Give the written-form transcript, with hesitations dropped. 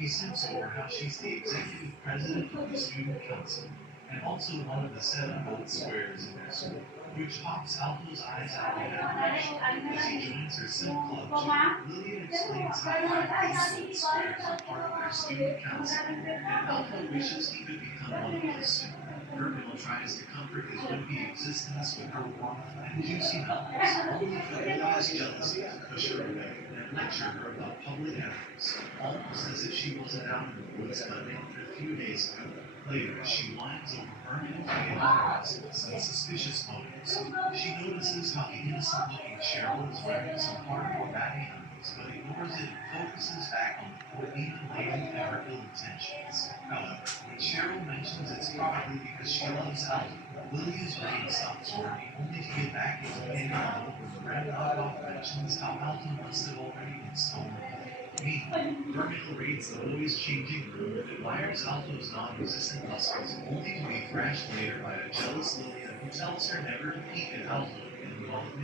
He sips over how she's the executive president of the student council, and also one of the 7 vote squares in their school, which pops Alto's eyes out in admiration. As he joins her sim club too, Lilia explains how 5 vote squares are part of their student council, and Alto wishes he could become one of those soon. Vermil tries to comfort his wimpy existence with her warmth and juicy novels, only for Lilia's jealousy to push her away and lecture her about public ethics, almost as if she wasn't out in the woods hunting a few days ago. Later, she whines over Vermil's restless and suspicious motives. She notices how the innocent-looking Cheryl is wearing some hardcore batting helmets, but ignores it and focuses back on the poor even lady and her ill intentions. However, when Cheryl mentions it's probably because she loves Alton, Lilia's brain stops working, only to get back into panic mode when the red knockoff mentions how Alton must have already been stolen. Meanwhile, Vermil reads the boys' changing room and admires Alto's non-existent muscles, only to be thrashed later by a jealous Lilia who tells her never to peek at Alto again while